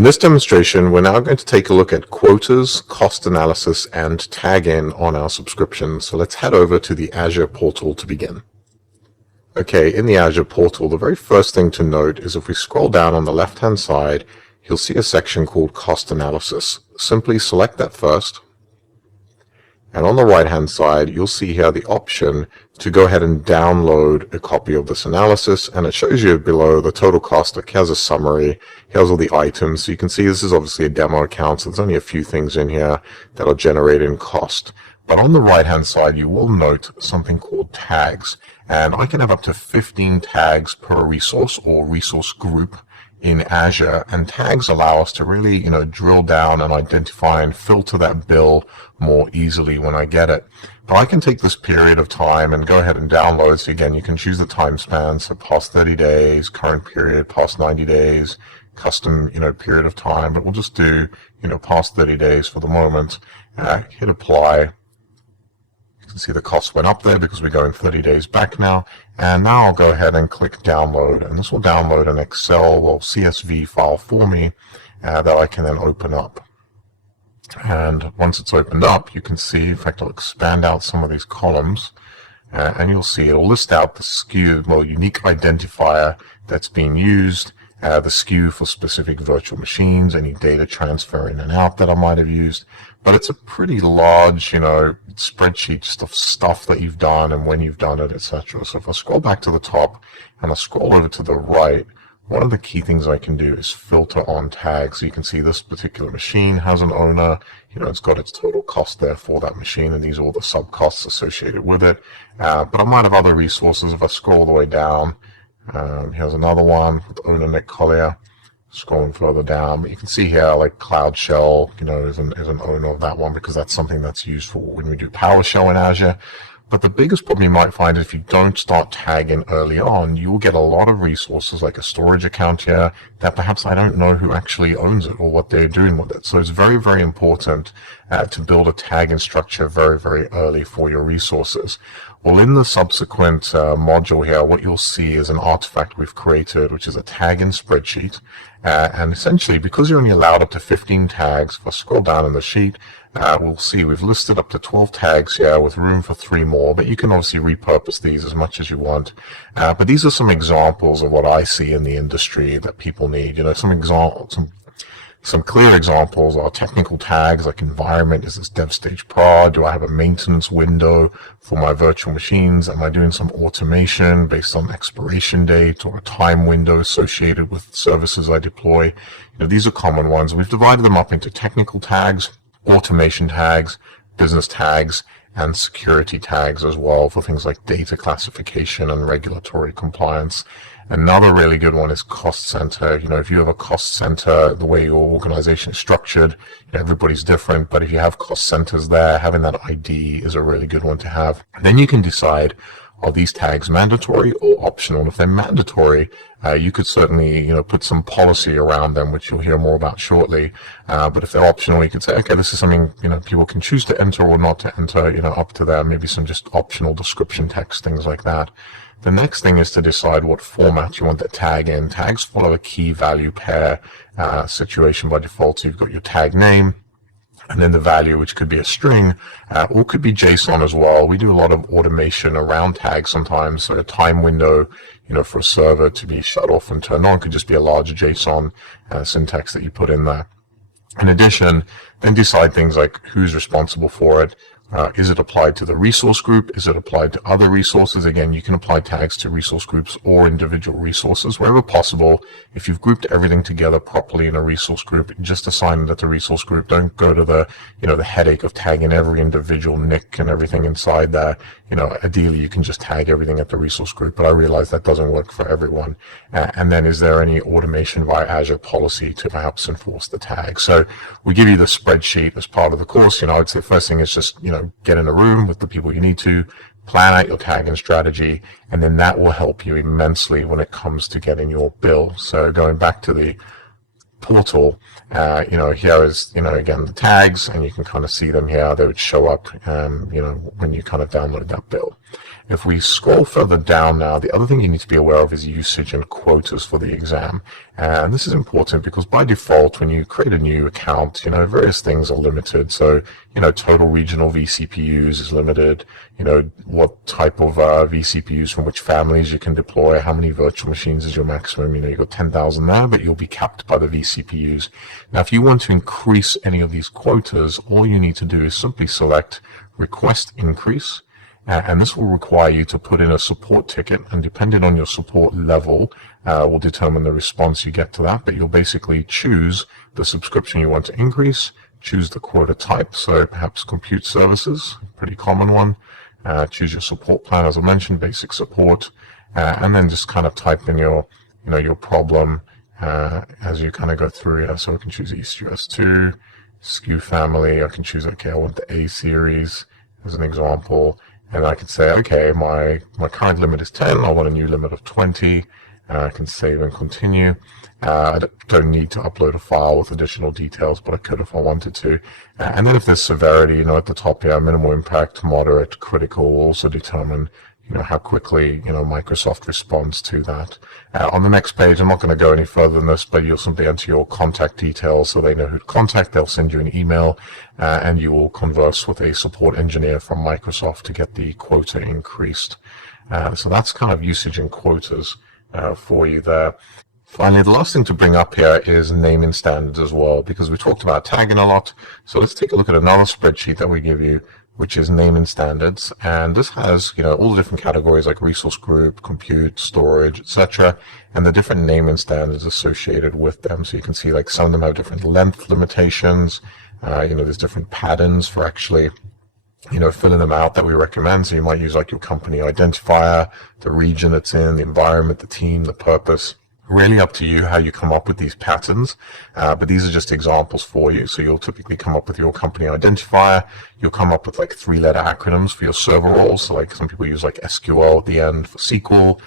In this demonstration, we're now going to take a look at quotas, cost analysis, and tag-in on our subscription. So let's head over to the Azure portal to begin. Okay, in the Azure portal, the very first thing to note is if we scroll down on the left-hand side, you'll see a section called Cost Analysis. Simply select that first. And on the right-hand side, you'll see here the option to go ahead and download a copy of this analysis, and it shows you below the total cost. It has a summary. Here's all the items. So you can see this is obviously a demo account, so there's only a few things in here that are generating cost. But on the right-hand side, you will note something called tags, and I can have up to 15 tags per resource or resource group in Azure, and tags allow us to really, drill down and identify and filter that bill more easily when I get it. But I can take this period of time and go ahead and download. So again, you can choose the time span, so past 30 days, current period, past 90 days, custom, period of time, but we'll just do, past 30 days for the moment. Hit apply. You can see the cost went up there because we're going 30 days back now. And now I'll go ahead and click download, and this will download an Excel or CSV file for me that I can then open up. And once it's opened up, you can see, in fact, I'll expand out some of these columns, and you'll see it'll list out the SKU, well, unique identifier that's being used, the SKU for specific virtual machines, any data transfer in and out that I might have used. But it's a pretty large, spreadsheet just of stuff that you've done and when you've done it, etc. So if I scroll back to the top and I scroll over to the right, one of the key things I can do is filter on tags. So you can see this particular machine has an owner, it's got its total cost there for that machine, and these are all the sub costs associated with it. But I might have other resources. If I scroll all the way down, here's another one with owner Nick Collier. Scrolling further down, but you can see here like Cloud Shell, is an owner of that one because that's something that's used for when we do PowerShell in Azure. But the biggest problem you might find is if you don't start tagging early on, you will get a lot of resources like a storage account here that perhaps I don't know who actually owns it or what they're doing with it. So it's very, very important to build a tagging structure very, very early for your resources. Well, in the subsequent module here, what you'll see is an artifact we've created, which is a tag in spreadsheet. And essentially, because you're only allowed up to 15 tags, if I scroll down in the sheet, we'll see we've listed up to 12 tags here with room for 3 more, but you can obviously repurpose these as much as you want. But these are some examples of what I see in the industry that people need. Some clear examples are technical tags like environment. Is this dev stage prod? Do I have a maintenance window for my virtual machines? Am I doing some automation based on expiration date or a time window associated with services I deploy? These are common ones. We've divided them up into technical tags, automation tags, business tags, and security tags as well for things like data classification and regulatory compliance. Another really good one is cost center. If you have a cost center, the way your organization is structured, everybody's different, but if you have cost centers there, having that ID is a really good one to have. And then you can decide, are these tags mandatory or optional? And if they're mandatory, you could certainly, put some policy around them, which you'll hear more about shortly. But if they're optional, you could say, okay, this is something, people can choose to enter or not to enter, up to them, maybe some just optional description text, things like that. The next thing is to decide what format you want the tag in. Tags follow a key value pair situation by default. So you've got your tag name, and then the value, which could be a string, or could be JSON as well. We do a lot of automation around tags sometimes. So a time window, for a server to be shut off and turned on could just be a large JSON syntax that you put in there. In addition, then decide things like who's responsible for it. Is it applied to the resource group? Is it applied to other resources? Again, you can apply tags to resource groups or individual resources wherever possible. If you've grouped everything together properly in a resource group, just assign it at the resource group. Don't go to the, the headache of tagging every individual nick and everything inside there. Ideally you can just tag everything at the resource group, but I realize that doesn't work for everyone. And then is there any automation via Azure policy to perhaps enforce the tag? So we give you the spreadsheet as part of the course. I would say first thing is just, get in a room with the people you need to, plan out your tagging strategy, and then that will help you immensely when it comes to getting your bill. So going back to the portal, here is, again, the tags, and you can kind of see them here. They would show up, when you kind of download that bill. If we scroll further down now, the other thing you need to be aware of is usage and quotas for the exam. And this is important because by default, when you create a new account, various things are limited. So, total regional vCPUs is limited, what type of vCPUs from which families you can deploy, how many virtual machines is your maximum. You've got 10,000 there, but you'll be capped by the vCPUs. Now, if you want to increase any of these quotas, all you need to do is simply select Request Increase. And this will require you to put in a support ticket, and depending on your support level, will determine the response you get to that. But you'll basically choose the subscription you want to increase, choose the quota type, so perhaps compute services, pretty common one. Choose your support plan, as I mentioned, basic support, and then just kind of type in your problem as you kind of go through it. So I can choose EastUS2, SKU family. I can choose, okay, I want the A series as an example. And I can say, okay, my current limit is 10. I want a new limit of 20. I can save and continue. I don't need to upload a file with additional details, but I could if I wanted to. And then if there's severity, at the top here, minimal impact, moderate, critical, will also determine how quickly Microsoft responds to that. On the next page, I'm not going to go any further than this, but you'll simply enter your contact details so they know who to contact. They'll send you an email, and you will converse with a support engineer from Microsoft to get the quota increased. So that's kind of usage and quotas for you there. Finally, the last thing to bring up here is naming standards as well, because we talked about tagging a lot. So let's take a look at another spreadsheet that we give you, which is naming standards. And this has, all the different categories like resource group, compute, storage, etc., and the different naming standards associated with them. So you can see like some of them have different length limitations. There's different patterns for actually filling them out that we recommend. So you might use like your company identifier, the region it's in, the environment, the team, the purpose. Really up to you how you come up with these patterns, but these are just examples for you. So you'll typically come up with your company identifier. You'll come up with like 3-letter acronyms for your server roles. So like some people use like SQL at the end for SQL,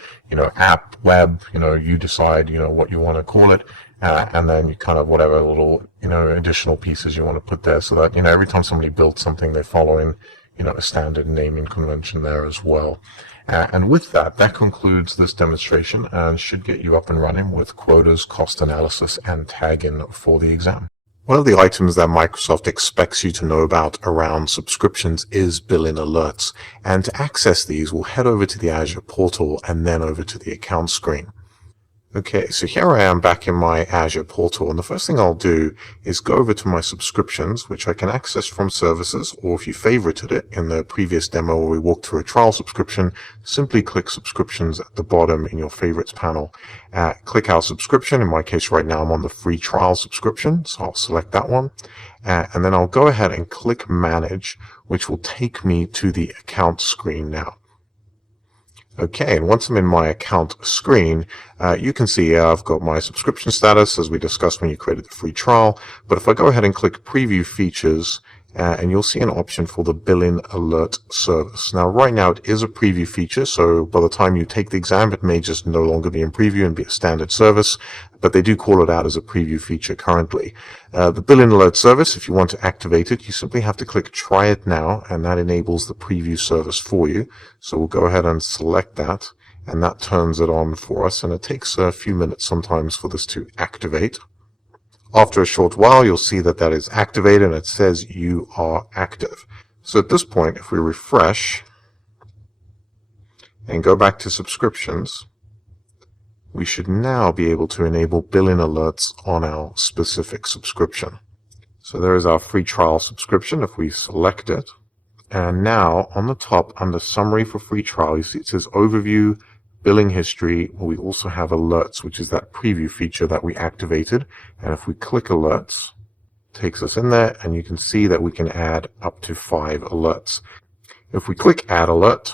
app, web, you decide, what you want to call it. And then you kind of whatever little, additional pieces you want to put there so that, every time somebody builds something, they're following, a standard naming convention there as well. And with that concludes this demonstration and should get you up and running with quotas, cost analysis, and tagging for the exam. One of the items that Microsoft expects you to know about around subscriptions is billing alerts. And to access these, we'll head over to the Azure portal and then over to the account screen. Okay, so here I am back in my Azure portal, and the first thing I'll do is go over to my subscriptions, which I can access from services, or if you favorited it in the previous demo where we walked through a trial subscription, simply click subscriptions at the bottom in your favorites panel. Click our subscription. In my case right now, I'm on the free trial subscription, so I'll select that one. And then I'll go ahead and click manage, which will take me to the account screen now. Okay, and once I'm in my account screen, you can see I've got my subscription status as we discussed when you created the free trial. But if I go ahead and click preview features, and you'll see an option for the billing alert service. Now, right now it is a preview feature, so by the time you take the exam, it may just no longer be in preview and be a standard service, but they do call it out as a preview feature currently. The billing alert service, if you want to activate it, you simply have to click try it now, and that enables the preview service for you. So we'll go ahead and select that, and that turns it on for us, and it takes a few minutes sometimes for this to activate. After a short while, you'll see that is activated and it says you are active. So at this point, if we refresh and go back to subscriptions, we should now be able to enable billing alerts on our specific subscription. So there is our free trial subscription if we select it. And now on the top under summary for free trial, you see it says overview, billing history. We also have alerts, which is that preview feature that we activated. And if we click alerts, it takes us in there, and you can see that we can add up to 5 alerts. If we click add alert,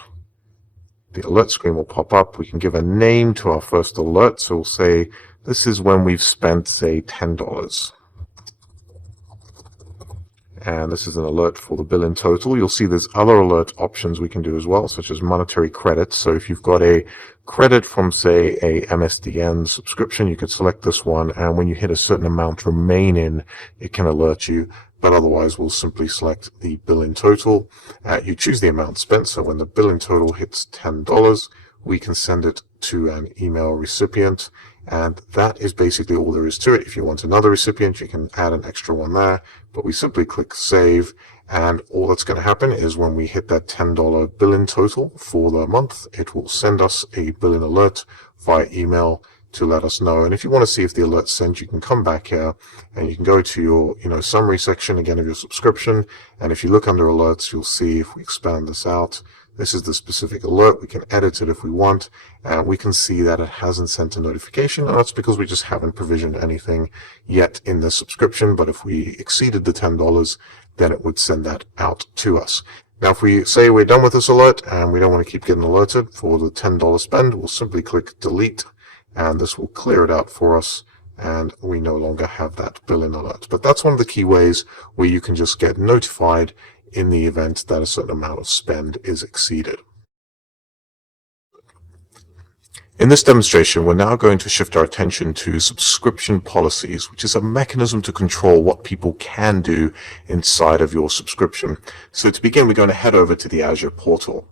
the alert screen will pop up. We can give a name to our first alert. So we'll say this is when we've spent, say, $10. And this is an alert for the bill in total. You'll see there's other alert options we can do as well, such as monetary credits. So if you've got a credit from, say, a MSDN subscription, you could select this one, and when you hit a certain amount remaining, it can alert you. but otherwise we'll simply select the bill in total. You choose the amount spent, so when the bill in total hits $10, we can send it to an email recipient, and that is basically all there is to it. If you want another recipient, you can add an extra one there, but we simply click save, and all that's going to happen is when we hit that $10 bill in total for the month, it will send us a billing alert via email to let us know. And if you want to see if the alert's sent, you can come back here and you can go to your summary section again of your subscription, and if you look under alerts, you'll see, if we expand this out, this is the specific alert. We can edit it if we want, and we can see that it hasn't sent a notification, and that's because we just haven't provisioned anything yet in the subscription. But if we exceeded the $10, then it would send that out to us. Now, if we say we're done with this alert and we don't want to keep getting alerted for the $10 spend, we'll simply click delete, and this will clear it out for us, and we no longer have that billing alert. But that's one of the key ways where you can just get notified in the event that a certain amount of spend is exceeded. In this demonstration, we're now going to shift our attention to subscription policies, which is a mechanism to control what people can do inside of your subscription. So to begin, we're going to head over to the Azure portal.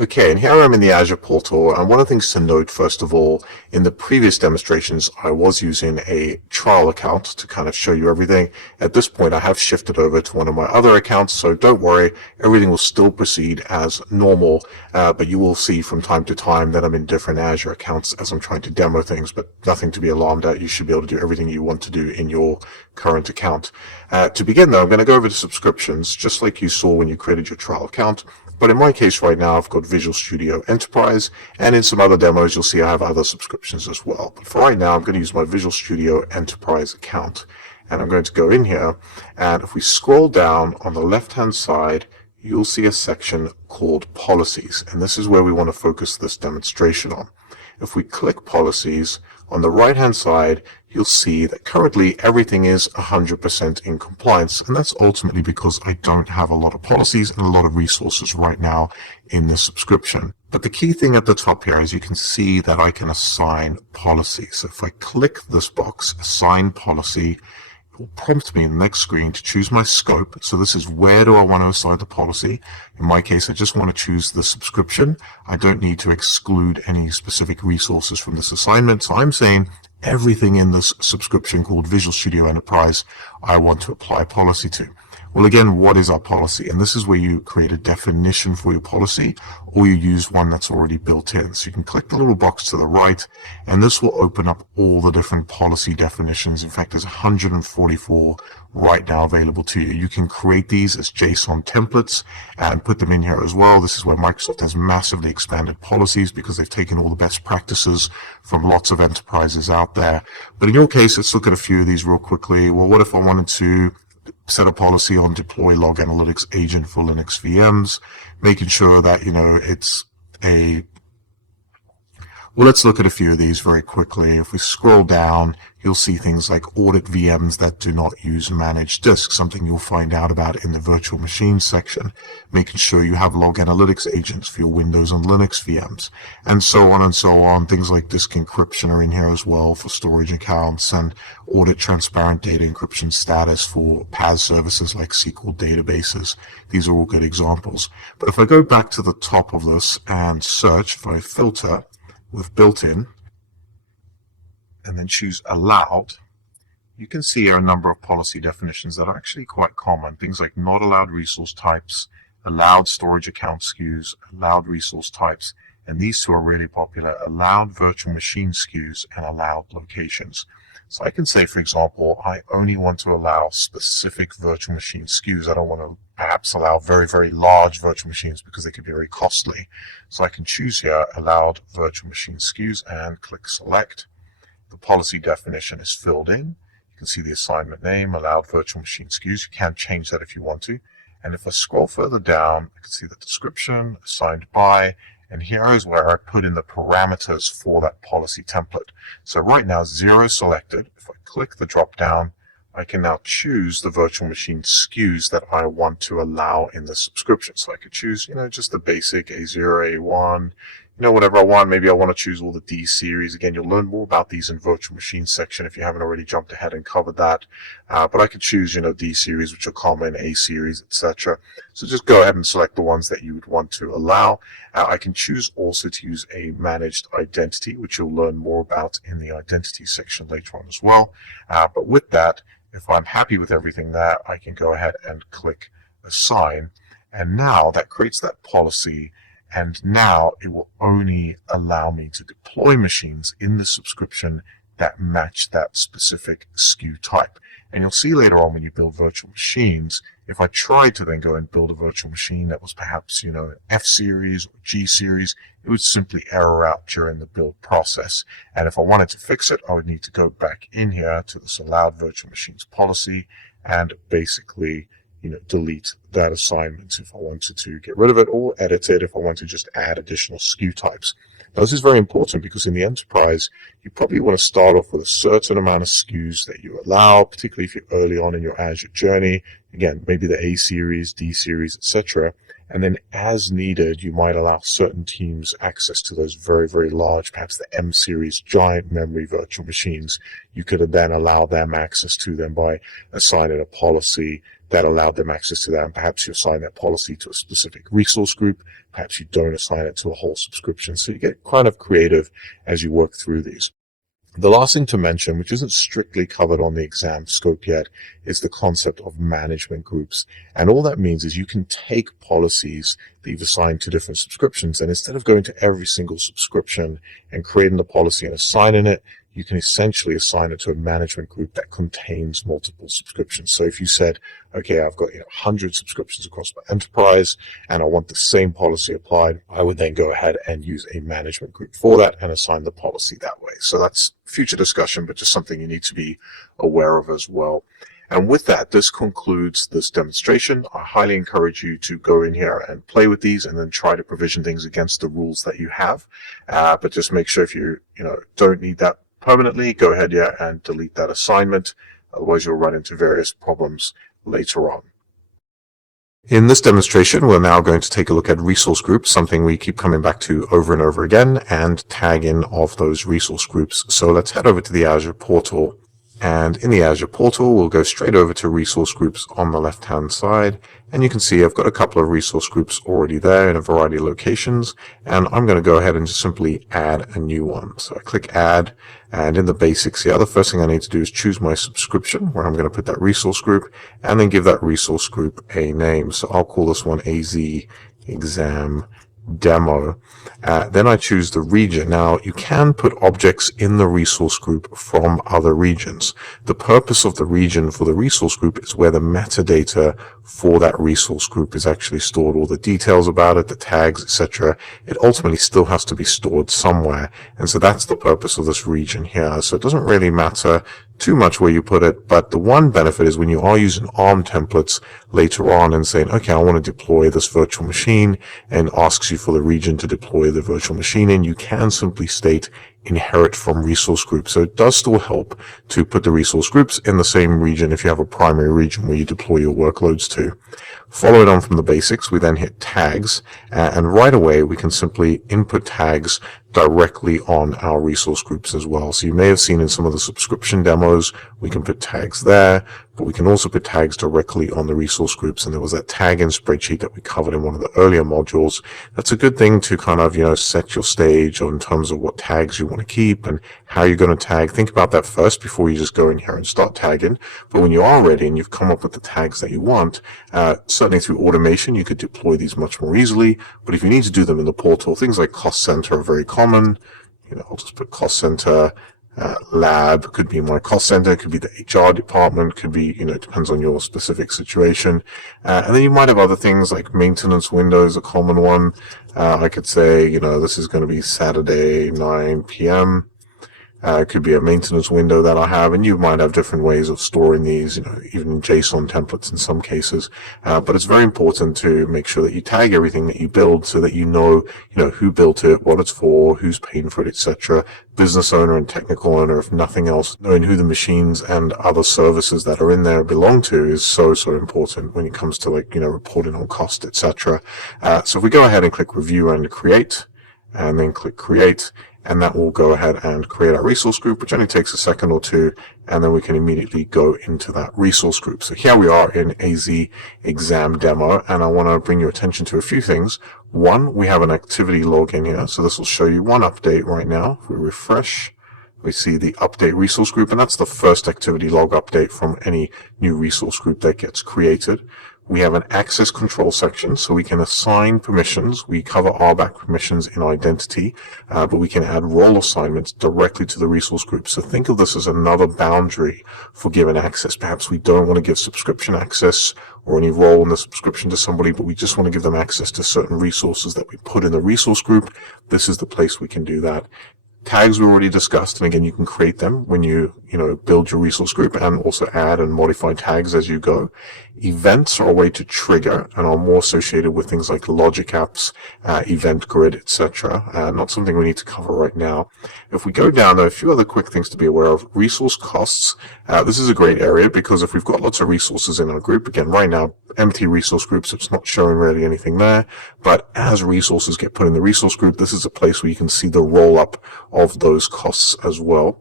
Okay, and here I am in the Azure portal, and one of the things to note, first of all, in the previous demonstrations, I was using a trial account to kind of show you everything. At this point, I have shifted over to one of my other accounts, so don't worry, everything will still proceed as normal, but you will see from time to time that I'm in different Azure accounts as I'm trying to demo things, but nothing to be alarmed at. You should be able to do everything you want to do in your current account. To begin, though, I'm going to go over to subscriptions, just like you saw when you created your trial account. But in my case right now, I've got Visual Studio Enterprise, and in some other demos, you'll see I have other subscriptions as well. But for right now, I'm going to use my Visual Studio Enterprise account, and I'm going to go in here, and if we scroll down on the left-hand side, you'll see a section called Policies, and this is where we want to focus this demonstration on. If we click Policies, on the right-hand side, you'll see that currently everything is 100% in compliance, and that's ultimately because I don't have a lot of policies and a lot of resources right now in the subscription. But the key thing at the top here is you can see that I can assign policies. So if I click this box, Assign Policy, it will prompt me in the next screen to choose my scope. So this is where do I want to assign the policy. In my case, I just want to choose the subscription. I don't need to exclude any specific resources from this assignment. So I'm saying everything in this subscription called Visual Studio Enterprise, I want to apply policy to. Well, again, what is our policy? And this is where you create a definition for your policy, or you use one that's already built in. So you can click the little box to the right, and this will open up all the different policy definitions. In fact, there's 144 right now available to you. You can create these as JSON templates and put them in here as well. This is where Microsoft has massively expanded policies because they've taken all the best practices from lots of enterprises out there. But in your case, let's look at a few of these real quickly. Well, what if I wanted to set a policy on deploy log analytics agent for Linux VMs, making sure that, it's a... Well, let's look at a few of these very quickly. If we scroll down, you'll see things like audit VMs that do not use managed disk, something you'll find out about in the virtual machines section, making sure you have log analytics agents for your Windows and Linux VMs, and so on and so on. Things like disk encryption are in here as well for storage accounts, and audit transparent data encryption status for PaaS services like SQL databases. These are all good examples. But if I go back to the top of this and search, if I filter with built-in and then choose allowed, you can see a number of policy definitions that are actually quite common. Things like not allowed resource types, allowed storage account SKUs, allowed resource types, and these two are really popular: allowed virtual machine SKUs and allowed locations. So I can say, for example, I only want to allow specific virtual machine SKUs. I don't want to perhaps allow very, very large virtual machines because they could be very costly. So I can choose here, allowed virtual machine SKUs, and click select. The policy definition is filled in. You can see the assignment name, allowed virtual machine SKUs. You can change that if you want to. And if I scroll further down, I can see the description, assigned by, and here is where I put in the parameters for that policy template. So right now, 0 selected. If I click the drop down, I can now choose the virtual machine SKUs that I want to allow in the subscription. So I could choose, just the basic A0, A1, whenever I want, maybe I want to choose all the D series. Again, you'll learn more about these in virtual machine section if you haven't already jumped ahead and covered that. But I could choose, D series, which are common, A series, etc. So just go ahead and select the ones that you would want to allow. I can choose also to use a managed identity, which you'll learn more about in the identity section later on as well. But with that, if I'm happy with everything there, I can go ahead and click assign. And now that creates that policy. And now it will only allow me to deploy machines in the subscription that match that specific SKU type. And you'll see later on when you build virtual machines, if I tried to then go and build a virtual machine that was perhaps, an F series or G series, it would simply error out during the build process. And if I wanted to fix it, I would need to go back in here to this allowed virtual machines policy and basically delete that assignment if I wanted to get rid of it, or edit it if I want to just add additional SKU types. Now, this is very important because in the enterprise, you probably want to start off with a certain amount of SKUs that you allow, particularly if you're early on in your Azure journey. Again, maybe the A series, D series, etc. And then as needed, you might allow certain teams access to those very, very large, perhaps the M series giant memory virtual machines. You could then allow them access to them by assigning a policy that allowed them access to that. And perhaps you assign that policy to a specific resource group. Perhaps you don't assign it to a whole subscription. So you get kind of creative as you work through these. The last thing to mention, which isn't strictly covered on the exam scope yet, is the concept of management groups. And all that means is you can take policies that you've assigned to different subscriptions, and instead of going to every single subscription and creating the policy and assigning it, you can essentially assign it to a management group that contains multiple subscriptions. So if you said, okay, I've got 100 subscriptions across my enterprise and I want the same policy applied, I would then go ahead and use a management group for that and assign the policy that way. So that's future discussion, but just something you need to be aware of as well. And with that, this concludes this demonstration. I highly encourage you to go in here and play with these and then try to provision things against the rules that you have. But just make sure if you don't need that permanently, go ahead and delete that assignment. Otherwise, you'll run into various problems later on. In this demonstration, we're now going to take a look at resource groups, something we keep coming back to over and over again, and tag in of those resource groups. So let's head over to the Azure portal. And in the Azure portal, we'll go straight over to resource groups on the left-hand side. And you can see I've got a couple of resource groups already there in a variety of locations. And I'm going to go ahead and just simply add a new one. So I click add, and in the basics here, the first thing I need to do is choose my subscription where I'm going to put that resource group and then give that resource group a name. So I'll call this one AZ Exam Demo. Then I choose the region. Now, you can put objects in the resource group from other regions. The purpose of the region for the resource group is where the metadata for that resource group is actually stored, all the details about it, the tags, etc. It ultimately still has to be stored somewhere. And so that's the purpose of this region here. So it doesn't really matter too much where you put it, but the one benefit is when you are using ARM templates later on and saying, okay, I want to deploy this virtual machine, and asks you for the region to deploy the virtual machine in, you can simply state inherit from resource group. So it does still help to put the resource groups in the same region if you have a primary region where you deploy your workloads to. Following on from the basics, we then hit tags, and right away we can simply input tags directly on our resource groups as well. So you may have seen in some of the subscription demos, we can put tags there, but we can also put tags directly on the resource groups. And there was that tag in spreadsheet that we covered in one of the earlier modules. That's a good thing to kind of, set your stage in terms of what tags you want to keep and how you're going to tag. Think about that first before you just go in here and start tagging. But when you are ready and you've come up with the tags that you want, certainly through automation, you could deploy these much more easily. But if you need to do them in the portal, things like cost center are very common. I'll just put cost center. Lab could be my cost center, could be the HR department, could be, it depends on your specific situation. And then you might have other things like maintenance windows, a common one. I could say, this is going to be Saturday, 9 p.m. It could be a maintenance window that I have, and you might have different ways of storing these, even JSON templates in some cases. But it's very important to make sure that you tag everything that you build so that you know who built it, what it's for, who's paying for it, etc. Business owner and technical owner, if nothing else, knowing who the machines and other services that are in there belong to is so important when it comes to reporting on cost, etc. So if we go ahead and click review and create, and then click create, and that will go ahead and create our resource group, which only takes a second or two, and then we can immediately go into that resource group. So here we are in AZ exam demo, and I want to bring your attention to a few things. One, we have an activity log in here, so this will show you one update right now. If we refresh, we see the update resource group, and that's the first activity log update from any new resource group that gets created. We have an access control section, so we can assign permissions. We cover RBAC permissions in identity, but we can add role assignments directly to the resource group. So think of this as another boundary for given access. Perhaps we don't want to give subscription access or any role in the subscription to somebody, but we just want to give them access to certain resources that we put in the resource group. This is the place we can do that. Tags we already discussed, and again, you can create them when you build your resource group, and also add and modify tags as you go. Events are a way to trigger and are more associated with things like logic apps, event grid, etc. Not something we need to cover right now. If we go down, there are a few other quick things to be aware of. Resource costs. This is a great area because if we've got lots of resources in our group, again, right now, empty resource groups, it's not showing really anything there, but as resources get put in the resource group, this is a place where you can see the roll up of those costs as well.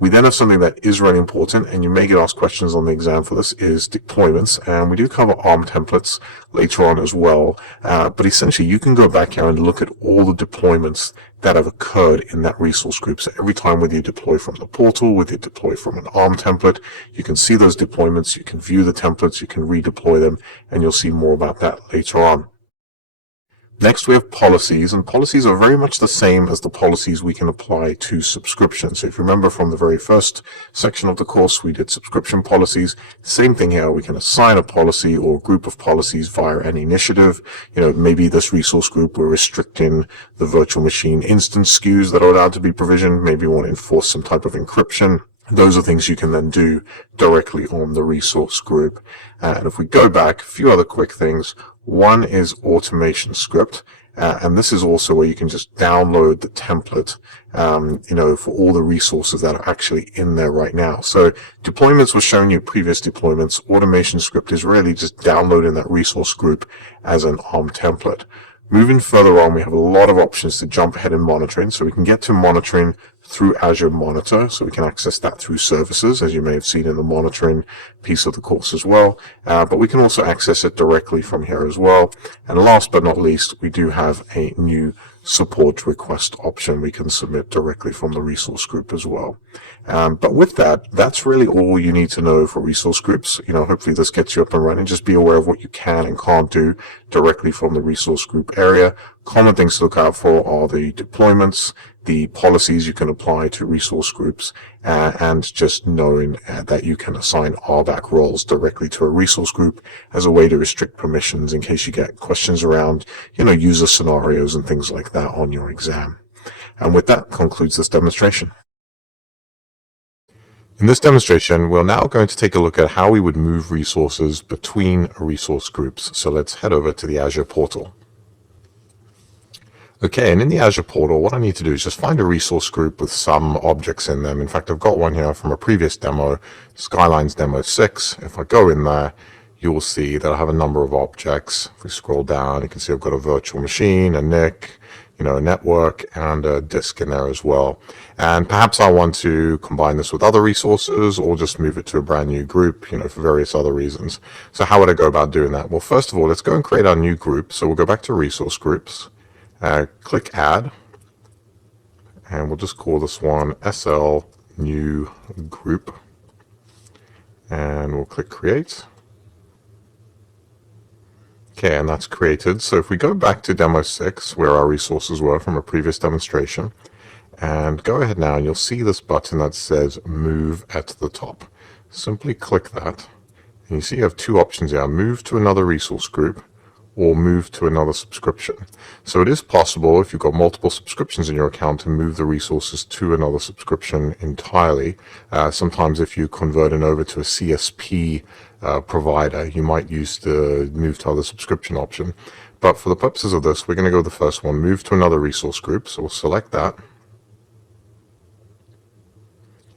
We then have something that is really important, and you may get asked questions on the exam for this, is deployments. And we do cover ARM templates later on as well. But essentially, you can go back here and look at all the deployments that have occurred in that resource group. So every time whether you deploy from the portal, whether you deploy from an ARM template, you can see those deployments, you can view the templates, you can redeploy them, and you'll see more about that later on. Next, we have policies, and policies are very much the same as the policies we can apply to subscriptions. So if you remember from the very first section of the course, we did subscription policies. Same thing here. We can assign a policy or group of policies via an initiative. Maybe this resource group, we're restricting the virtual machine instance SKUs that are allowed to be provisioned. Maybe we want to enforce some type of encryption. Those are things you can then do directly on the resource group. And if we go back, a few other quick things. One is automation script, and this is also where you can just download the template, for all the resources that are actually in there right now. So deployments was showing you previous deployments. Automation script is really just downloading that resource group as an ARM template. Moving further on, we have a lot of options to jump ahead in monitoring. So we can get to monitoring through Azure Monitor. So we can access that through services, as you may have seen in the monitoring piece of the course as well. But we can also access it directly from here as well. And last but not least, we do have a new support request option we can submit directly from the resource group as well. But with that, that's really all you need to know for resource groups. Hopefully this gets you up and running. Just be aware of what you can and can't do directly from the resource group area. Common things to look out for are the deployments, the policies you can apply to resource groups, and just knowing that you can assign RBAC roles directly to a resource group as a way to restrict permissions in case you get questions around, user scenarios and things like that on your exam. And with that concludes this demonstration. In this demonstration, we're now going to take a look at how we would move resources between resource groups. So let's head over to the Azure portal. Okay, and in the Azure portal, what I need to do is just find a resource group with some objects in them. In fact, I've got one here from a previous demo, Skylines Demo 6. If I go in there, you will see that I have a number of objects. If we scroll down, you can see I've got a virtual machine, a NIC, a network, and a disk in there as well. And perhaps I want to combine this with other resources or just move it to a brand new group, for various other reasons. So how would I go about doing that? Well, first of all, let's go and create our new group. So we'll go back to resource groups. Click add, and we'll just call this one SL new group, and we'll click create. Okay, and that's created. So if we go back to demo 6, where our resources were from a previous demonstration, and go ahead now, and you'll see this button that says move at the top. Simply click that, and you see you have two options here: move to another resource group or move to another subscription. So it is possible, if you've got multiple subscriptions in your account, to move the resources to another subscription entirely. Sometimes if you convert it over to a CSP provider, you might use the move to other subscription option. But for the purposes of this, we're going to go with the first one, move to another resource group. So we'll select that.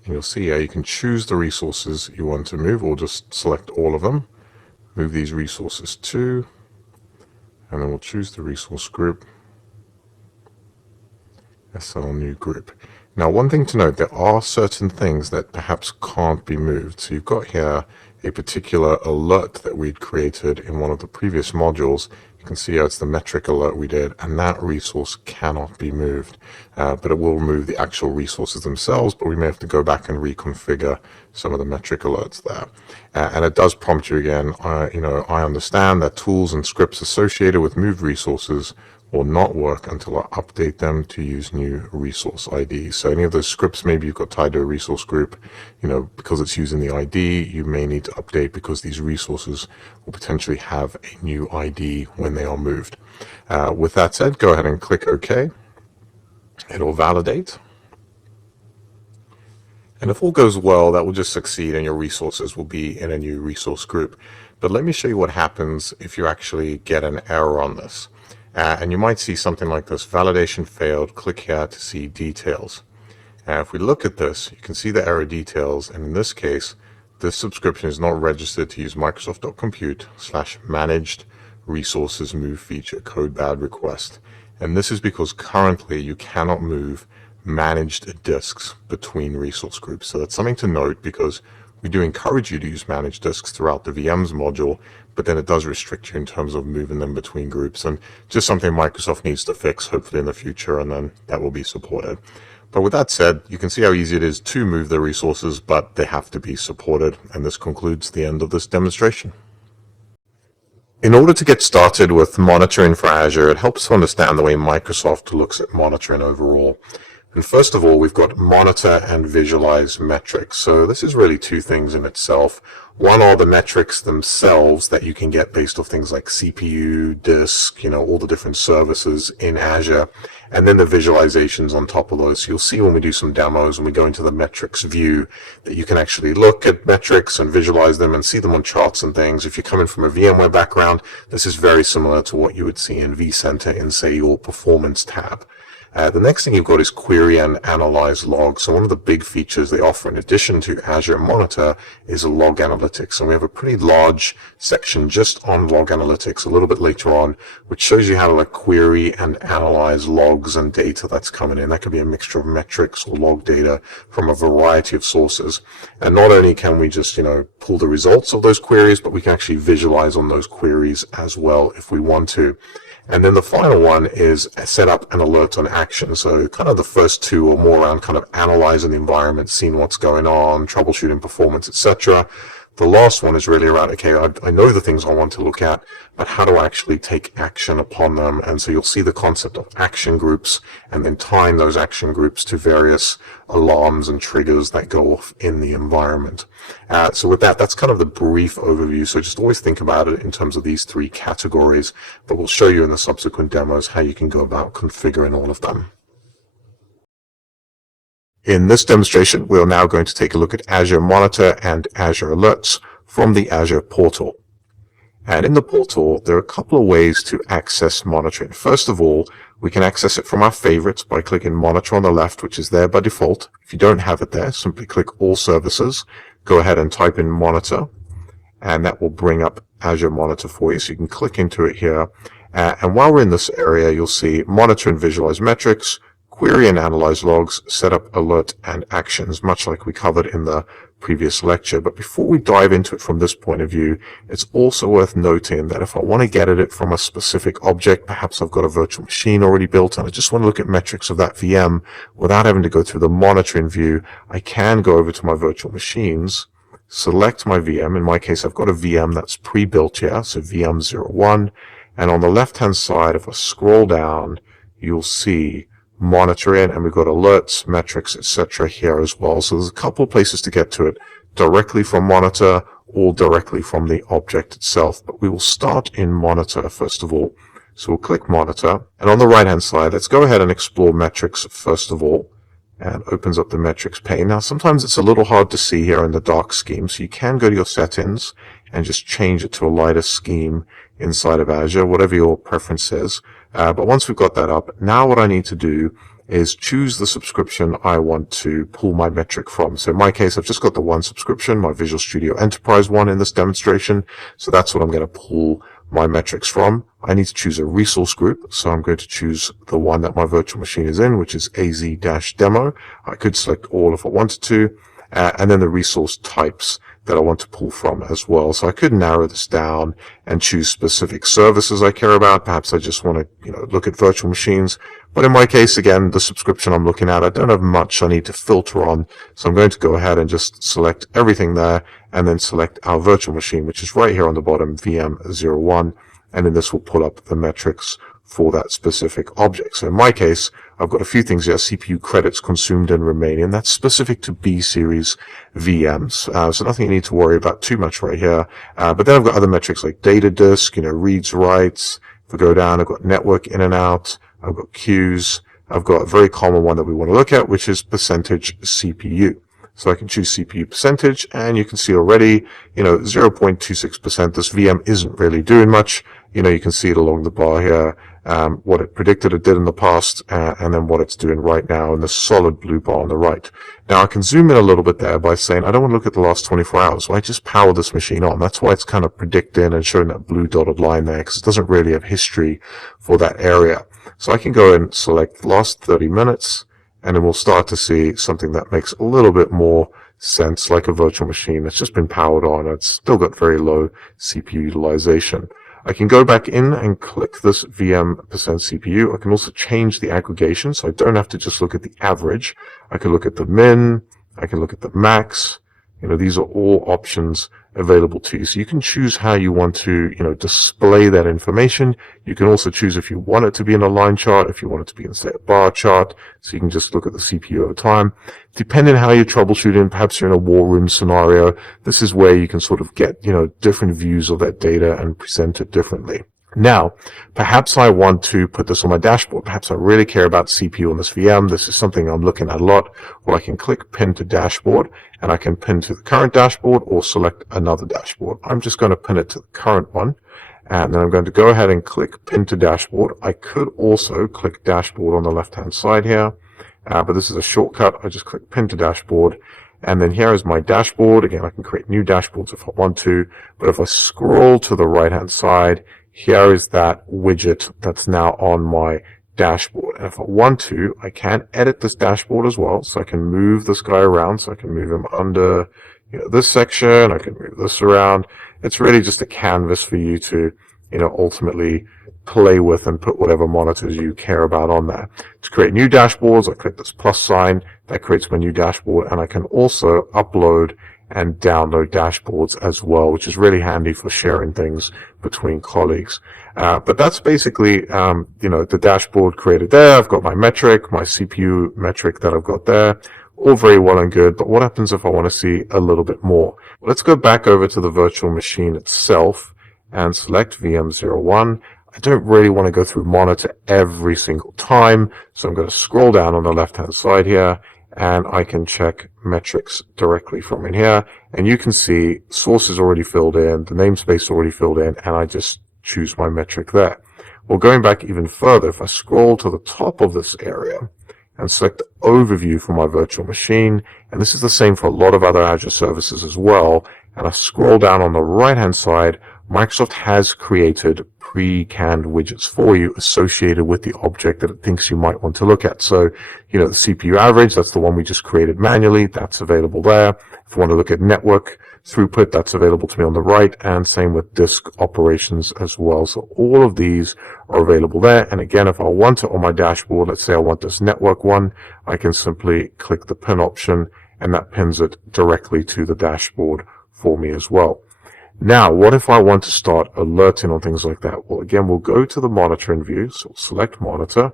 And you'll see here you can choose the resources you want to move, or just select all of them. Move these resources to, and then we'll choose the resource group. SL new group. Now, one thing to note, there are certain things that perhaps can't be moved. So you've got here a particular alert that we'd created in one of the previous modules. You can see how it's the metric alert we did, and that resource cannot be moved. But it will remove the actual resources themselves, but we may have to go back and reconfigure some of the metric alerts there. And it does prompt you again, I understand that tools and scripts associated with moved resources will not work until I update them to use new resource ID. So any of those scripts maybe you've got tied to a resource group, because it's using the ID, you may need to update because these resources will potentially have a new ID when they are moved. With that said, go ahead and click OK. It'll validate. And if all goes well, that will just succeed and your resources will be in a new resource group. But let me show you what happens if you actually get an error on this. And you might see something like this: validation failed. Click here to see details. If we look at this, you can see the error details. And in this case, this subscription is not registered to use Microsoft.compute/managed resources move feature code bad request. And this is because currently you cannot move managed disks between resource groups. So that's something to note, because we do encourage you to use managed disks throughout the VMs module, but then it does restrict you in terms of moving them between groups, and just something Microsoft needs to fix hopefully in the future, and then that will be supported. But with that said, you can see how easy it is to move the resources, but they have to be supported. And this concludes the end of this demonstration. In order to get started with monitoring for Azure, it helps to understand the way Microsoft looks at monitoring overall. And first of all, we've got monitor and visualize metrics. So this is really two things in itself. One are the metrics themselves that you can get based off things like CPU, disk, all the different services in Azure, and then the visualizations on top of those. So you'll see when we do some demos, when we go into the metrics view, that you can actually look at metrics and visualize them and see them on charts and things. If you're coming from a VMware background, this is very similar to what you would see in vCenter in, say, your performance tab. The next thing you've got is query and analyze logs. So one of the big features they offer in addition to Azure Monitor is a log analytics. And we have a pretty large section just on log analytics a little bit later on, which shows you how to query and analyze logs and data that's coming in. That could be a mixture of metrics or log data from a variety of sources. And not only can we just, pull the results of those queries, but we can actually visualize on those queries as well if we want to. And then the final one is set up an alert on action. So kind of the first two are more around kind of analyzing the environment, seeing what's going on, troubleshooting performance, etc. The last one is really around, okay, I know the things I want to look at, but how do I actually take action upon them? And so you'll see the concept of action groups and then tying those action groups to various alarms and triggers that go off in the environment. So with that, that's kind of the brief overview. So just always think about it in terms of these three categories, but we'll show you in the subsequent demos how you can go about configuring all of them. In this demonstration, we are now going to take a look at Azure Monitor and Azure Alerts from the Azure portal. And in the portal, there are a couple of ways to access monitoring. First of all, we can access it from our favorites by clicking Monitor on the left, which is there by default. If you don't have it there, simply click All Services, go ahead and type in Monitor, and that will bring up Azure Monitor for you. So you can click into it here. And while we're in this area, you'll see Monitor and Visualize Metrics, Query and Analyze Logs, Set up Alert and Actions, much like we covered in the previous lecture. But before we dive into it from this point of view, it's also worth noting that if I want to get at it from a specific object, perhaps I've got a virtual machine already built and I just want to look at metrics of that VM without having to go through the monitoring view, I can go over to my virtual machines, select my VM. In my case, I've got a VM that's pre-built here, so VM01. And on the left-hand side, if I scroll down, you'll see monitoring, and we've got alerts, metrics, etc. here as well. So there's a couple of places to get to it, directly from Monitor or directly from the object itself. But we will start in Monitor first of all. So we'll click Monitor, and on the right hand side, let's go ahead and explore metrics first of all, and opens up the metrics pane. Now sometimes it's a little hard to see here in the dark scheme, so you can go to your settings and just change it to a lighter scheme inside of Azure, whatever your preference is. But once we've got that up, now what I need to do is choose the subscription I want to pull my metric from. So in my case, I've just got the one subscription, my Visual Studio Enterprise one in this demonstration. So that's what I'm going to pull my metrics from, I need to choose a resource group. So I'm going to choose the one that my virtual machine is in, which is AZ-demo. I could select all if I wanted to, and then the resource types that I want to pull from as well. So I could narrow this down and choose specific services I care about. Perhaps I just want to, look at virtual machines. But in my case, again, the subscription I'm looking at, I don't have much I need to filter on. So I'm going to go ahead and just select everything there and then select our virtual machine, which is right here on the bottom, VM01. And then this will pull up the metrics for that specific object. So in my case, I've got a few things here: CPU credits consumed and remaining. That's specific to B series VMs. So nothing you need to worry about too much right here. But then I've got other metrics like data disk, reads, writes. If we go down, I've got network in and out. I've got queues. I've got a very common one that we want to look at, which is percentage CPU. So I can choose CPU percentage, and you can see already, 0.26%. This VM isn't really doing much. You can see it along the bar here, what it predicted it did in the past, and then what it's doing right now in the solid blue bar on the right. Now I can zoom in a little bit there by saying I don't want to look at the last 24 hours. So I just power this machine on. That's why it's kind of predicting and showing that blue dotted line there, because it doesn't really have history for that area. So I can go and select the last 30 minutes, and then we'll start to see something that makes a little bit more sense, like a virtual machine that's just been powered on. It's still got very low CPU utilization. I can go back in and click this VM% CPU. I can also change the aggregation, so I don't have to just look at the average. I can look at the min, I can look at the max. These are all options available to you. So you can choose how you want to, display that information. You can also choose if you want it to be in a line chart, if you want it to be in, say, a bar chart. So you can just look at the CPU over time. Depending on how you're troubleshooting, perhaps you're in a war room scenario, this is where you can sort of get, different views of that data and present it differently. Now, perhaps I want to put this on my dashboard. Perhaps I really care about CPU on this VM. This is something I'm looking at a lot. Well, I can click pin to dashboard, and I can pin to the current dashboard or select another dashboard. I'm just going to pin it to the current one, and then I'm going to go ahead and click pin to dashboard. I could also click dashboard on the left-hand side here, but this is a shortcut. I just click pin to dashboard. And then here is my dashboard. Again, I can create new dashboards if I want to, but if I scroll to the right-hand side, here is that widget that's now on my dashboard. And if I want to, I can edit this dashboard as well. So I can move this guy around. So I can move him under this section. I can move this around. It's really just a canvas for you to, ultimately play with and put whatever monitors you care about on there. To create new dashboards, I click this plus sign. That creates my new dashboard. And I can also upload and download dashboards as well, which is really handy for sharing things between colleagues. But that's basically, the dashboard created there. I've got my metric, my CPU metric that I've got there. All very well and good, but what happens if I want to see a little bit more? Well, let's go back over to the virtual machine itself and select VM01. I don't really want to go through monitor every single time, so I'm going to scroll down on the left-hand side here, and I can check metrics directly from in here. And you can see source is already filled in, the namespace is already filled in, and I just choose my metric there. Well, going back even further, if I scroll to the top of this area and select overview for my virtual machine, and this is the same for a lot of other Azure services as well, and I scroll down on the right-hand side, Microsoft has created pre-canned widgets for you associated with the object that it thinks you might want to look at. So, the CPU average, that's the one we just created manually. That's available there. If you want to look at network throughput, that's available to me on the right, and same with disk operations as well. So all of these are available there. And again, if I want it on my dashboard, let's say I want this network one, I can simply click the pin option, and that pins it directly to the dashboard for me as well. Now, what if I want to start alerting on things like that? Well, again, we'll go to the monitoring view. So we'll select monitor,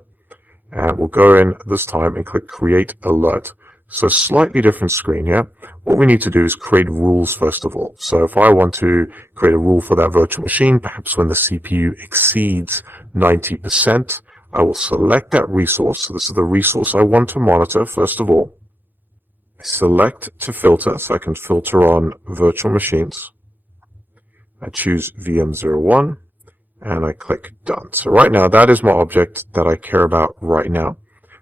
and we'll go in this time and click create alert. So slightly different screen here. What we need to do is create rules first of all. So if I want to create a rule for that virtual machine, perhaps when the CPU exceeds 90%, I will select that resource. So this is the resource I want to monitor first of all. I select to filter, so I can filter on virtual machines. I choose VM01 and I click done. So right now that is my object that I care about right now.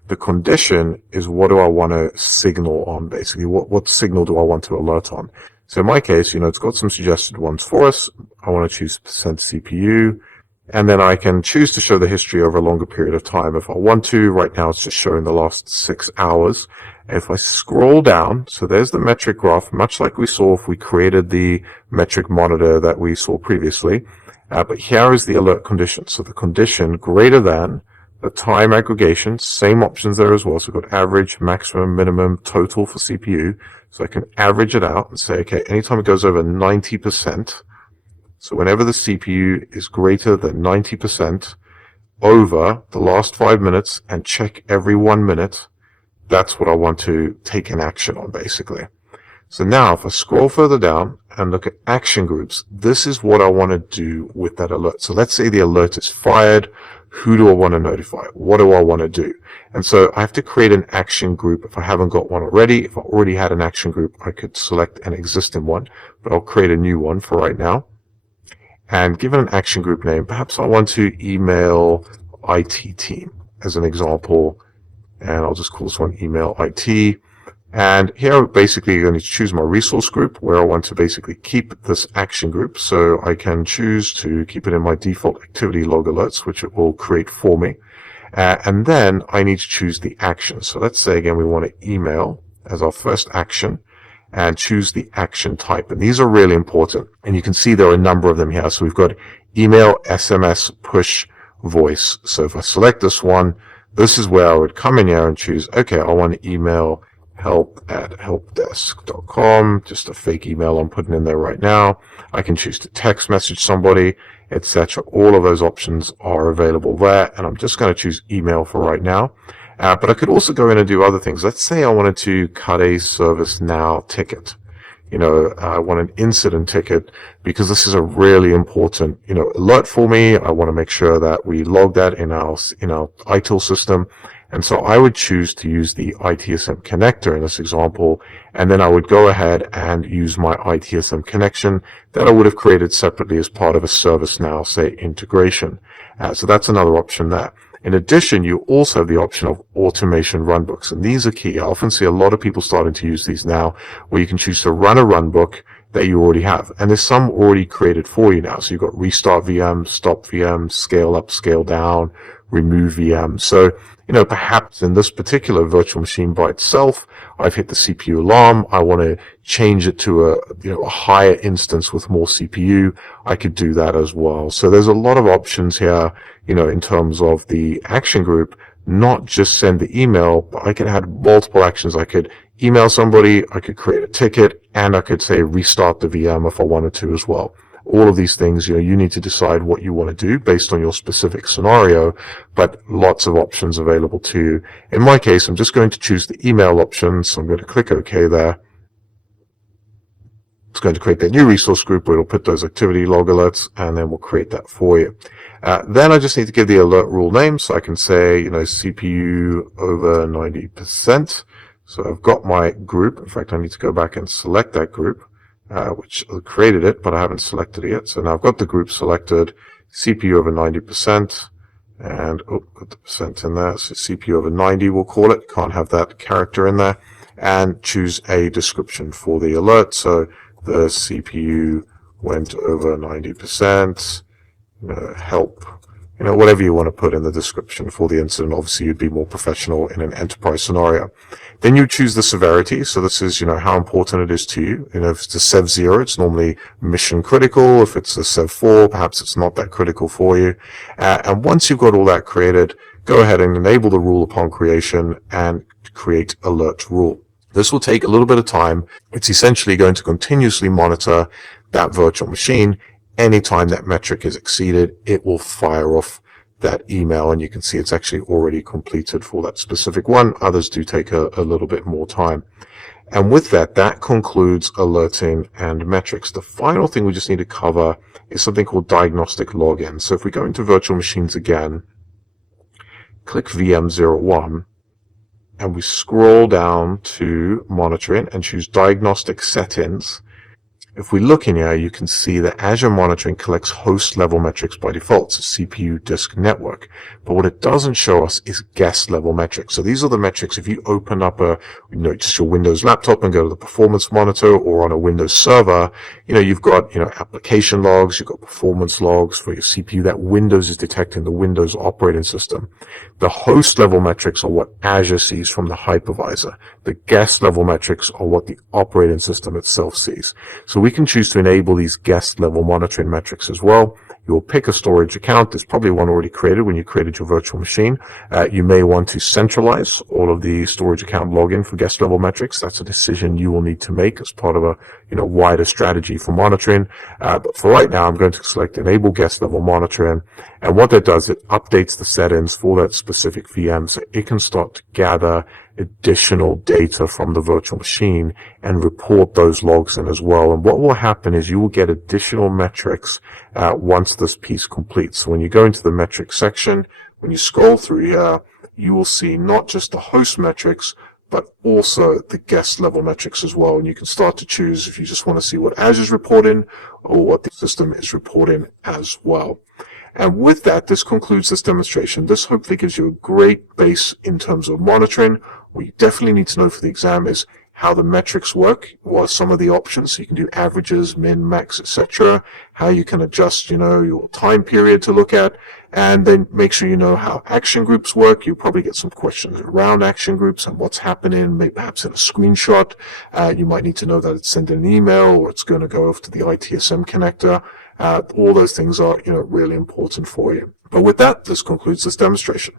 The condition is what do I want to signal on basically, what signal do I want to alert on? So in my case, it's got some suggested ones for us. I want to choose percent CPU, and then I can choose to show the history over a longer period of time if I want to. Right now it's just showing the last 6 hours. If I scroll down, so there's the metric graph, much like we saw if we created the metric monitor that we saw previously. But here is the alert condition. So the condition greater than the time aggregation, same options there as well. So we've got average, maximum, minimum, total for CPU. So I can average it out and say, okay, anytime it goes over 90%, so whenever the CPU is greater than 90% over the last 5 minutes and check every 1 minute, that's what I want to take an action on, basically. So now if I scroll further down and look at action groups, this is what I want to do with that alert. So let's say the alert is fired. Who do I want to notify? What do I want to do? And so I have to create an action group if I haven't got one already. If I already had an action group, I could select an existing one, but I'll create a new one for right now. And give it an action group name. Perhaps I want to email IT team as an example. And I'll just call this one email IT. And here I'm basically going to choose my resource group where I want to basically keep this action group. So I can choose to keep it in my default activity log alerts, which it will create for me. And then I need to choose the action. So let's say again, we want to email as our first action and choose the action type. And these are really important. And you can see there are a number of them here. So we've got email, SMS, push, voice. So if I select this one, this is where I would come in here and choose, okay, I want to email help@helpdesk.com, just a fake email I'm putting in there right now. I can choose to text message somebody, etc. All of those options are available there, and I'm just going to choose email for right now. But I could also go in and do other things. Let's say I wanted to cut a ServiceNow ticket. I want an incident ticket because this is a really important, alert for me. I want to make sure that we log that in our ITIL system. And so I would choose to use the ITSM connector in this example, and then I would go ahead and use my ITSM connection that I would have created separately as part of a ServiceNow, say, integration. So that's another option there. In addition, you also have the option of automation runbooks, and these are key. I often see a lot of people starting to use these now, where you can choose to run a runbook that you already have. And there's some already created for you now. So you've got restart VM, stop VM, scale up, scale down, remove VM. So, perhaps in this particular virtual machine by itself, I've hit the CPU alarm. I want to change it to a higher instance with more CPU. I could do that as well. So there's a lot of options here, in terms of the action group, not just send the email, but I can add multiple actions. I could email somebody, I could create a ticket, and I could say restart the VM if I wanted to as well. All of these things, you need to decide what you want to do based on your specific scenario, but lots of options available to you. In my case, I'm just going to choose the email option, so I'm going to click OK there. It's going to create that new resource group where it'll put those activity log alerts, and then we'll create that for you. Then I just need to give the alert rule name, so I can say, CPU over 90%. So I've got my group. In fact, I need to go back and select that group. Which created it, but I haven't selected it yet. So now I've got the group selected, CPU over 90%, and got the percent in there. So CPU over 90, we'll call it. Can't have that character in there. And choose a description for the alert. So the CPU went over 90%, help, whatever you want to put in the description for the incident. Obviously, you'd be more professional in an enterprise scenario. Then you choose the severity. So this is, how important it is to you. If it's a Sev 0, it's normally mission critical. If it's a Sev 4, perhaps it's not that critical for you. And once you've got all that created, go ahead and enable the rule upon creation and create alert rule. This will take a little bit of time. It's essentially going to continuously monitor that virtual machine. Anytime that metric is exceeded, it will fire off that email, and you can see it's actually already completed for that specific one. Others do take a little bit more time. And with that concludes alerting and metrics. The final thing we just need to cover is something called diagnostic login. So if we go into virtual machines again, click VM01, and we scroll down to monitoring and choose diagnostic settings. If we look in here, you can see that Azure Monitoring collects host level metrics by default, so CPU, disk, network. But what it doesn't show us is guest level metrics. So these are the metrics if you open up just your Windows laptop and go to the performance monitor, or on a Windows server, you've got, application logs, you've got performance logs for your CPU that Windows is detecting, the Windows operating system. The host level metrics are what Azure sees from the hypervisor. The guest level metrics are what the operating system itself sees. So we can choose to enable these guest level monitoring metrics as well. You'll pick a storage account. There's probably one already created when you created your virtual machine. You may want to centralize all of the storage account login for guest level metrics. That's a decision you will need to make as part of a wider strategy for monitoring. But for right now, I'm going to select enable guest level monitoring. And what that does, it updates the settings for that specific VM so it can start to gather additional data from the virtual machine and report those logs in as well. And what will happen is you will get additional metrics once this piece completes. So when you go into the metrics section, when you scroll through here, you will see not just the host metrics, but also the guest level metrics as well. And you can start to choose if you just want to see what Azure's reporting or what the system is reporting as well. And with that, this concludes this demonstration. This hopefully gives you a great base in terms of monitoring. What you definitely need to know for the exam is how the metrics work, what are some of the options. So you can do averages, min, max, etc. How you can adjust, your time period to look at, and then make sure you know how action groups work. You'll probably get some questions around action groups and what's happening, maybe perhaps in a screenshot. You might need to know that it's sending an email or it's going to go over to the ITSM connector. All those things are, really important for you. But with that, this concludes this demonstration.